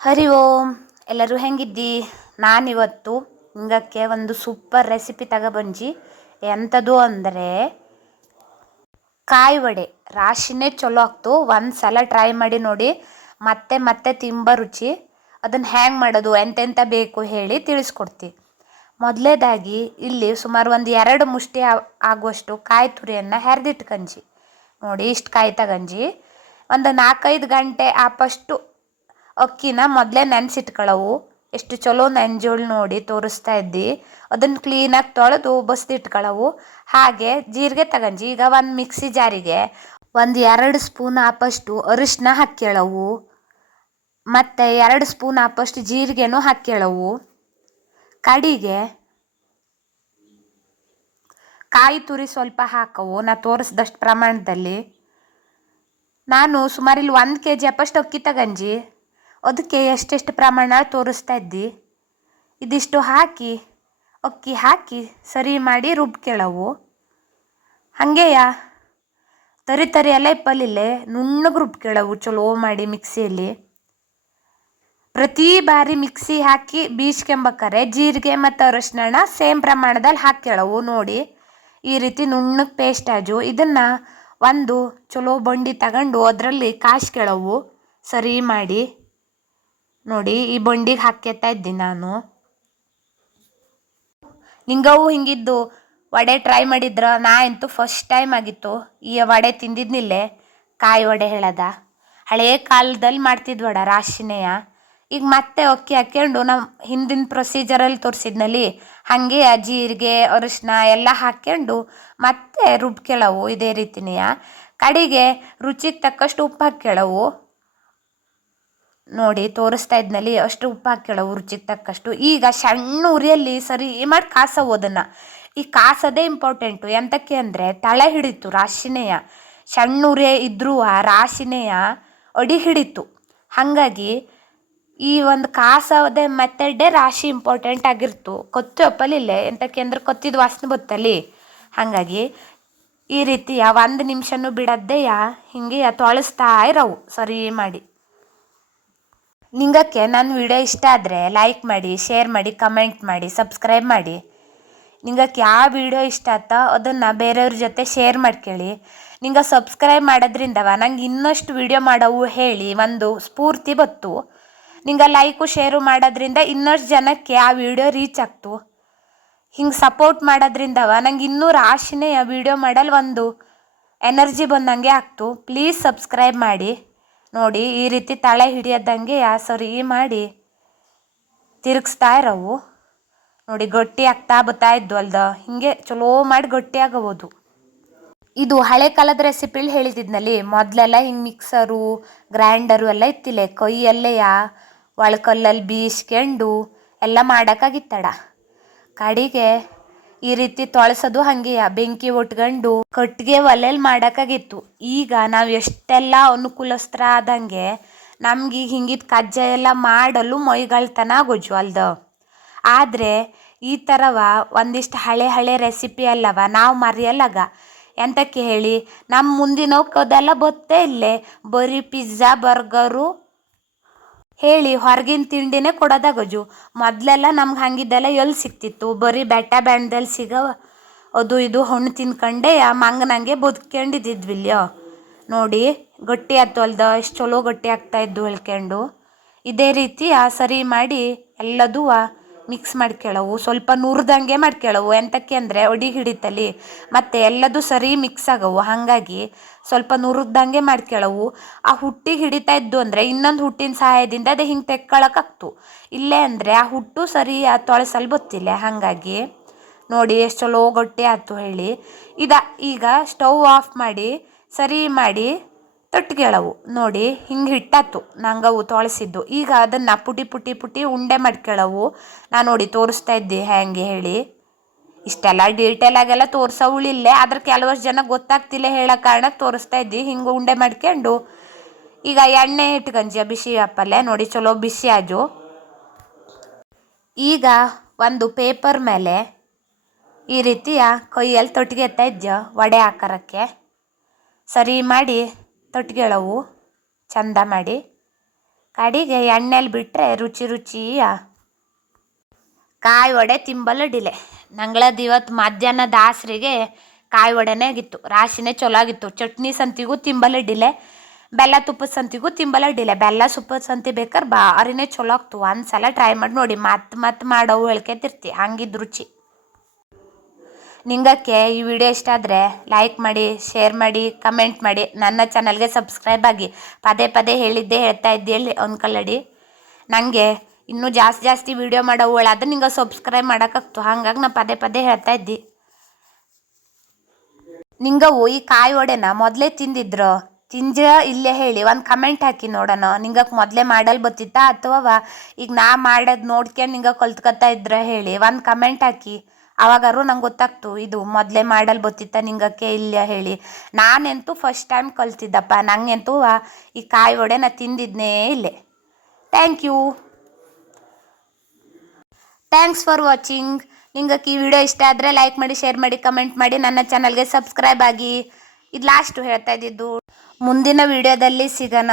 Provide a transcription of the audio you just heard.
ಹರಿ ಓಂ. ಎಲ್ಲರೂ ಹೆಂಗಿದ್ದಿ? ನಾನಿವತ್ತು ಹಿಂಗಕ್ಕೆ ಒಂದು ಸೂಪರ್ ರೆಸಿಪಿ ತಗೊಬಂಜಿ. ಎಂಥದ್ದು ಅಂದರೆ ಕಾಯಿ ವಡೆ. ರಾಶಿನೇ ಚಲೋ ಆಗ್ತು. ಒಂದು ಸಲ ಟ್ರೈ ಮಾಡಿ ನೋಡಿ, ಮತ್ತೆ ಮತ್ತೆ ತಿಂಬ ರುಚಿ. ಅದನ್ನು ಹ್ಯಾಂಗೆ ಮಾಡೋದು, ಎಂತೆಂಥ ಬೇಕು ಹೇಳಿ ತಿಳಿಸ್ಕೊಡ್ತಿ. ಮೊದಲೇದಾಗಿ ಇಲ್ಲಿ ಸುಮಾರು ಒಂದು 2 ಮುಷ್ಟಿ ಆಗುವಷ್ಟು ಕಾಯಿ ತುರಿಯನ್ನು ಹೆರ್ದಿಟ್ಕಂಜಿ. ನೋಡಿ, ಇಷ್ಟು ಕಾಯಿ ತಗಂಜಿ. ಒಂದು 4-5 ಗಂಟೆ ಆಪಷ್ಟು ಅಕ್ಕಿನ ಮೊದಲೇ ನೆನೆಸಿಟ್ಕೊಳ್ಳವು. ಎಷ್ಟು ಚಲೋ ನೆಂಜೋಳು ನೋಡಿ ತೋರಿಸ್ತಾ ಇದ್ದಿ. ಅದನ್ನು ಕ್ಲೀನಾಗಿ ತೊಳೆದು ಬಸ್ದಿಟ್ಕೊಳ್ಳವು. ಹಾಗೆ ಜೀರಿಗೆ ತಗಂಜಿ. ಈಗ ಒಂದು ಮಿಕ್ಸಿ ಜಾರಿಗೆ ಒಂದು 2 ಸ್ಪೂನ್ ಆಪಷ್ಟು ಅರಿಶಿನ ಹಾಕ್ಯಳವು. ಮತ್ತು 2 ಸ್ಪೂನ್ ಆಪಷ್ಟು ಜೀರಿಗೆನೂ ಹಾಕ್ಯಳವು. ಕಡಿಗೆ ಕಾಯಿ ತುರಿ ಸ್ವಲ್ಪ ಹಾಕವು, ನಾ ತೋರಿಸ್ದಷ್ಟು ಪ್ರಮಾಣದಲ್ಲಿ. ನಾನು ಸುಮಾರು ಇಲ್ಲಿ 1 kg ಅಪ್ಪಷ್ಟು ಅಕ್ಕಿ ತಗಂಜಿ. ಅದಕ್ಕೆ ಎಷ್ಟೆಷ್ಟು ಪ್ರಮಾಣ ತೋರಿಸ್ತಾ ಇದ್ದಿ. ಇದಿಷ್ಟು ಹಾಕಿ ಅಕ್ಕಿ ಹಾಕಿ ಸರಿ ಮಾಡಿ ರುಬ್ಕೆಳವು. ಹಾಗೆಯ ತರಿ ತರಿ ಎಲ್ಲ ಇಪ್ಪಲಿಲ್ಲೇ ನುಣ್ಣಗೆ ರುಬ್ಕೆಳವು ಚಲೋ ಮಾಡಿ ಮಿಕ್ಸಿಯಲ್ಲಿ. ಪ್ರತಿ ಬಾರಿ ಮಿಕ್ಸಿ ಹಾಕಿ ಬೀಸ್ಕೊಂಬೇಕಾರೆ ಜೀರಿಗೆ ಮತ್ತು ಅರಶಿನ ಸೇಮ್ ಪ್ರಮಾಣದಲ್ಲಿ ಹಾಕ್ಯಳವು. ನೋಡಿ, ಈ ರೀತಿ ನುಣ್ಣಗೆ ಪೇಸ್ಟ್ ಆಜು. ಇದನ್ನು ಒಂದು ಚಲೋ ಬಂಡಿ ತಗೊಂಡು ಅದರಲ್ಲಿ ಕಾಯಿಸ್ಕೆಳವು ಸರಿ ಮಾಡಿ. ನೋಡಿ, ಈ ಬಂಡಿಗೆ ಹಾಕ್ಯತಾ ಇದ್ದೀನಿ ನಾನು. ನಿಂಗವು ಹಿಂಗಿದ್ದು ವಡೆ ಟ್ರೈ ಮಾಡಿದ್ರ? ನಾ ಅಂತೂ ಫಸ್ಟ್ ಟೈಮ್ ಆಗಿತ್ತು ಈ ವಡೆ ತಿಂದಿದ್ನಿಲ್ಲೇ. ಕಾಯಿ ವಡೆ ಹೇಳದ ಹಳೆಯ ಕಾಲದಲ್ಲಿ ಮಾಡ್ತಿದ್ವಡ ರಾಶಿನೆಯ. ಈಗ ಮತ್ತೆ ಅಕ್ಕಿ ಹಾಕ್ಕೊಂಡು ನಾವು ಹಿಂದಿನ ಪ್ರೊಸೀಜರಲ್ಲಿ ತೋರಿಸಿದ್ನಲ್ಲಿ ಹಾಗೆ ಜೀರಿಗೆ ಅರಿಶಿನ ಎಲ್ಲ ಹಾಕ್ಕೊಂಡು ಮತ್ತೆ ರುಬ್ಕೆಳವು ಇದೇ ರೀತಿನೆಯ. ಕಡೆಗೆ ರುಚಿಗೆ ತಕ್ಕಷ್ಟು ಉಪ್ಪು ಹಾಕ್ಯಳವು. ನೋಡಿ, ತೋರಿಸ್ತಾ ಇದ್ನಲ್ಲಿ ಅಷ್ಟು ಉಪ್ಪು ಹಾಕ್ಯಳವು ರುಚಿಗೆ ತಕ್ಕಷ್ಟು. ಈಗ ಸಣ್ಣ ಉರಿಯಲ್ಲಿ ಸರಿ ಮಾಡಿ ಕಾಸವು ಅದನ್ನು. ಈ ಕಾಸೋದೇ ಇಂಪಾರ್ಟೆಂಟು. ಎಂತಕ್ಕೆ ಅಂದರೆ ತಳ ಹಿಡಿತು ರಾಶಿನೆಯ. ಸಣ್ಣ ಉರಿ ಇದ್ರೂ ರಾಶಿನೆಯ ಅಡಿ ಹಿಡಿತು. ಹಾಗಾಗಿ ಈ ಒಂದು ಕಾಸೋದೇ ಮೆಥಡೇ ರಾಶಿ ಇಂಪಾರ್ಟೆಂಟ್ ಆಗಿರ್ತು. ಕೊತ್ತು ಅಪ್ಪಲಿಲ್ಲೇ ಎಂತಕ್ಕೆ ಅಂದ್ರೆ ಕೊತ್ತಿದ ವಾಸನೆ ಬತ್ತಲ್ಲಿ. ಹಾಗಾಗಿ ಈ ರೀತಿಯ 1 ನಿಮಿಷನೂ ಬಿಡೋದೇಯ ಹಿಂಗೆ ತೊಳಸ್ತಾ ಇರವು ಸರಿ ಮಾಡಿ. ನಿಂಗಕ್ಕೆ ನನ್ನ ವಿಡಿಯೋ ಇಷ್ಟ ಆದರೆ ಲೈಕ್ ಮಾಡಿ, ಶೇರ್ ಮಾಡಿ, ಕಮೆಂಟ್ ಮಾಡಿ, ಸಬ್ಸ್ಕ್ರೈಬ್ ಮಾಡಿ. ನಿಂಗಕ್ಕೆ ಯಾವ ವಿಡಿಯೋ ಇಷ್ಟ ಆಯ್ತೋ ಅದನ್ನು ಬೇರೆಯವ್ರ ಜೊತೆ ಶೇರ್ ಮಾಡ್ಕೊಳ್ಳಿ. ನಿಂಗೆ ಸಬ್ಸ್ಕ್ರೈಬ್ ಮಾಡೋದ್ರಿಂದವ ನಂಗೆ ಇನ್ನಷ್ಟು ವಿಡಿಯೋ ಮಾಡವು ಹೇಳಿ ಒಂದು ಸ್ಫೂರ್ತಿ ಬತ್ತು. ನಿಂಗೆ ಲೈಕು ಶೇರು ಮಾಡೋದ್ರಿಂದ ಇನ್ನಷ್ಟು ಜನಕ್ಕೆ ಆ ವಿಡಿಯೋ ರೀಚ್ ಆಗ್ತು. ಹಿಂಗೆ ಸಪೋರ್ಟ್ ಮಾಡೋದ್ರಿಂದವ ನಂಗೆ ಇನ್ನೂ ರಾಶಿನೇ ಆ ವಿಡಿಯೋ ಮಾಡಲು ಒಂದು ಎನರ್ಜಿ ಬಂದಂಗೆ ಆಗ್ತು. ಪ್ಲೀಸ್ ಸಬ್ಸ್ಕ್ರೈಬ್ ಮಾಡಿ. ನೋಡಿ, ಈ ರೀತಿ ತಳೆ ಹಿಡಿಯೋದಂಗೆ ಸರಿ ಮಾಡಿ ತಿರುಗಿಸ್ತಾ ಇರವು. ನೋಡಿ, ಗಟ್ಟಿ ಆಗ್ತಾ ಬತ್ತಾ ಇದ್ದು ಅಲ್ದ, ಹಿಂಗೆ ಚಲೋ ಮಾಡಿ ಗಟ್ಟಿ ಆಗಬಹುದು. ಇದು ಹಳೆ ಕಾಲದ ರೆಸಿಪಿಲಿ ಹೇಳಿದ್ನಲ್ಲಿ. ಮೊದಲೆಲ್ಲ ಹಿಂಗೆ ಮಿಕ್ಸರು ಗ್ರೈಂಡರು ಎಲ್ಲ ಇತ್ತಿಲ್ಲ. ಕೈಯಲ್ಲೇ ಒಳಕಲ್ಲಲ್ಲಿ ಬೀಸ್ಕೊಂಡು ಎಲ್ಲ ಮಾಡೋಕ್ಕಾಗಿತ್ತಡ. ಕಡೆಗೆ ಈ ರೀತಿ ತೊಳಸೋದು ಹಾಗೆ ಬೆಂಕಿ ಒಟ್ಕೊಂಡು ಕಟ್ಟಿಗೆ ಒಲೆಯಲ್ಲಿ ಮಾಡೋಕ್ಕಾಗಿತ್ತು. ಈಗ ನಾವು ಎಷ್ಟೆಲ್ಲ ಅನುಕೂಲಸ್ತ್ರ ಆದಂಗೆ ನಮ್ಗೆ ಈಗ ಹಿಂಗಿದ್ದು ಕಜ್ಜಾಯ ಎಲ್ಲ ಮಾಡಲು ಮೈಗಳ್ತನ ಆಗೋಜು ಅಲ್ದ. ಆದರೆ ಈ ಥರವ ಒಂದಿಷ್ಟು ಹಳೆ ರೆಸಿಪಿ ಅಲ್ಲವ ನಾವು ಮರೆಯಲ್ಲಾಗ. ಎಂತಕ್ಕೆ ಹೇಳಿ, ನಮ್ಮ ಮುಂದಿನವಕ್ಕೆ ಅದೆಲ್ಲ ಗೊತ್ತೇ ಇಲ್ಲೇ. ಬರೀ ಪಿಜ್ಜಾ ಬರ್ಗರು ಹೇಳಿ ಹೊರಗಿನ ತಿಂಡಿನೇ ಕೊಡೋದಾಗಜು. ಮೊದಲೆಲ್ಲ ನಮ್ಗೆ ಹಂಗಿದ್ದೆಲ್ಲ ಎಲ್ಲಿ ಸಿಕ್ತಿತ್ತು? ಬರೀ ಬೆಟ್ಟ ಬ್ಯಾಂಡ್ದಲ್ಲಿ ಸಿಗೋ ಅದು ಇದು ಹಣ್ಣು ತಿನ್ಕೊಂಡೆ ಮಂಗನಂಗೆ ಬದುಕೊಂಡಿದ್ದಿದ್ವಿಲ್ಯೋ. ನೋಡಿ, ಗಟ್ಟಿ ಆಯ್ತು ಅಲ್ದ, ಎಷ್ಟು ಚಲೋ ಗಟ್ಟಿ ಆಗ್ತಾಯಿದ್ದು ಹೇಳ್ಕೊಂಡು. ಇದೇ ರೀತಿ ಸರಿ ಮಾಡಿ ಎಲ್ಲದೂ ಮಿಕ್ಸ್ ಮಾಡ್ಕೊಳ್ಳವು. ಸ್ವಲ್ಪ ನುರಿದಂಗೆ ಮಾಡ್ಕೊಳ್ಳವು. ಎಂತಕ್ಕೆ ಅಂದರೆ ಅಡಿ ಹಿಡಿತಲ್ಲಿ ಮತ್ತು ಎಲ್ಲದೂ ಸರಿ ಮಿಕ್ಸ್ ಆಗವು. ಹಾಗಾಗಿ ಸ್ವಲ್ಪ ನುರಿದಂಗೆ ಮಾಡ್ಕೊಳ್ಳವು. ಆ ಹುಟ್ಟಿಗೆ ಹಿಡಿತಾ ಇದ್ದು ಅಂದರೆ ಇನ್ನೊಂದು ಹುಟ್ಟಿನ ಸಹಾಯದಿಂದ ಅದೇ ಹಿಂಗೆ ತೆಕ್ಕೊಳಕ್ಕಾಗ್ತು. ಇಲ್ಲೇ ಅಂದರೆ ಆ ಹುಟ್ಟು ಸರಿ ತೊಳಸಲು ಗೊತ್ತಿಲ್ಲ. ಹಾಗಾಗಿ ನೋಡಿ ಎಷ್ಟು ಚಲೋ ಗಟ್ಟಿ ಆಯ್ತು ಹೇಳಿ. ಈಗ ಸ್ಟವ್ ಆಫ್ ಮಾಡಿ ಸರಿ ಮಾಡಿ ತೊಟ್ಗೆಳವು. ನೋಡಿ, ಹಿಂಗೆ ಹಿಟ್ಟಾತು ನಂಗವು ತೊಳಸಿದ್ದು. ಈಗ ಅದನ್ನು ಪುಟಿ ಉಂಡೆ ಮಾಡ್ಕೊಳ್ಳವು. ನಾನು ನೋಡಿ ತೋರಿಸ್ತಾ ಇದ್ದೆ ಹೇಗೆ ಹೇಳಿ. ಇಷ್ಟೆಲ್ಲ ಡೀಟೇಲಾಗೆಲ್ಲ ತೋರಿಸೋವುಳಿಲ್ಲೇ. ಆದ್ರೆ ಕೆಲವಷ್ಟು ಜನ ಗೊತ್ತಾಗ್ತಿಲ್ಲ ಹೇಳೋ ಕಾರಣಕ್ಕೆ ತೋರಿಸ್ತಾ ಇದ್ದಿ. ಹಿಂಗೆ ಉಂಡೆ ಮಾಡ್ಕೊಂಡು ಈಗ ಎಣ್ಣೆ ಇಟ್ಕಂಜಿ ಬಿಸಿ ಅಪ್ಪಲ್ಲೇ. ನೋಡಿ, ಚಲೋ ಬಿಸಿ ಆಜು. ಈಗ ಒಂದು ಪೇಪರ್ ಮೇಲೆ ಈ ರೀತಿಯ ಕೈಯಲ್ಲಿ ತೊಟ್ಗೆತ್ತಾ ಇದ್ದ ವಡೆ ಆಕಾರಕ್ಕೆ ಸರಿ ಮಾಡಿ ತೊಟ್ಗೆಳವು ಚಂದ ಮಾಡಿ. ಕಡಿಗೆ ಎಣ್ಣೆಲಿ ಬಿಟ್ಟರೆ ರುಚಿ ರುಚಿಯ ಕಾಯಿ ವಡೆ ತಿಂಬಲಡಿಲೆ. ನಂಗಳದ್ದು ಇವತ್ತು ಮಧ್ಯಾಹ್ನ ದಾಸರಿಗೆ ಕಾಯಿ ವಡೆನೇ ಆಗಿತ್ತು. ರಾಶಿನೇ ಚಲೋ ಆಗಿತ್ತು. ಚಟ್ನಿ ಸಂತಿಗೂ ತಿಂಬಲಡಿಲೆ, ಬೆಲ್ಲ ತುಪ್ಪದ ಸಂತಿಗೂ ತಿಂಬಲಡಿಲೆ. ಬೆಲ್ಲ ತುಪ್ಪದ ಸಂತಿ ಬೇಕಾದ್ರೆ ಭಾರಿನೇ ಚಲೋ ಆಗ್ತು. ಒಂದ್ಸಲ ಟ್ರೈ ಮಾಡಿ ನೋಡಿ. ಮತ್ತೆ ಮಾಡೋವು ಹೇಳ್ಕೊತಿರ್ತಿ ಹಂಗಿದ್ದು ರುಚಿ. ನಿಂಗಕ್ಕೆ ಈ ವಿಡಿಯೋ ಇಷ್ಟ ಆದರೆ ಲೈಕ್ ಮಾಡಿ, ಶೇರ್ ಮಾಡಿ, ಕಮೆಂಟ್ ಮಾಡಿ. ನನ್ನ ಚಾನಲ್ಗೆ ಸಬ್ಸ್ಕ್ರೈಬ್ ಆಗಿ. ಪದೇ ಪದೇ ಹೇಳ್ತಾ ಇದ್ದೆ ಅಂದ್ಕೊಳ್ಳಡಿ. ನನಗೆ ಇನ್ನೂ ಜಾಸ್ತಿ ವೀಡಿಯೋ ಮಾಡೋವಳಾದ್ರೆ ನಿಂಗೆ ಸಬ್ಸ್ಕ್ರೈಬ್ ಮಾಡೋಕ್ಕಾಗ್ತು. ಹಾಗಾಗಿ ನಾ ಪದೇ ಪದೇ ಹೇಳ್ತಾ ಇದ್ದಿ. ನಿಂಗವು ಈ ಕಾಯಿ ವಡೆನ ಮೊದಲೇ ತಿಂದಿದ್ರು ಇಲ್ಲೇ ಹೇಳಿ ಒಂದು ಕಮೆಂಟ್ ಹಾಕಿ ನೋಡೋಣ. ನಿಂಗಕ್ಕೆ ಮೊದಲೇ ಮಾಡಲ್ ಬತ್ತಿತ್ತಾ ಅಥವಾ ಈಗ ನಾ ಮಾಡೋದು ನೋಡ್ಕೊಂಡು ನಿಂಗೆ ಕಲ್ತ್ಕೊತಾ ಇದ್ರೆ ಹೇಳಿ ಒಂದು ಕಮೆಂಟ್ ಹಾಕಿ. ಅವಾಗಾರು ನಂಗೆ ಗೊತ್ತಾಗ್ತು ಇದು ಮೊದಲೇ ಮಾಡಲ್ ಬತ್ತಿತ್ತ ನಿಂಗಕ್ಕೆ ಇಲ್ಲ ಹೇಳಿ. ನಾನಂತೂ ಫಸ್ಟ್ ಟೈಮ್ ಕಲ್ತಿದ್ದಪ್ಪ. ನಂಗಂತೂ ಈ ಕಾಯಿ ವಡೆ ನಾ ತಿಂದಿದ್ನೇ ಇಲ್ಲೇ. Thanks for watching. ನಿಂಗಕ್ಕೆ ಈ ವಿಡಿಯೋ ಇಷ್ಟ ಆದರೆ ಲೈಕ್ ಮಾಡಿ, ಶೇರ್ ಮಾಡಿ, ಕಮೆಂಟ್ ಮಾಡಿ. ನನ್ನ ಚಾನಲ್ಗೆ ಸಬ್ಸ್ಕ್ರೈಬ್ ಆಗಿ. ಇದು ಲಾಸ್ಟು ಹೇಳ್ತಾ ಇದ್ದಿದ್ದು. ಮುಂದಿನ ವಿಡಿಯೋದಲ್ಲಿ ಸಿಗೋಣ.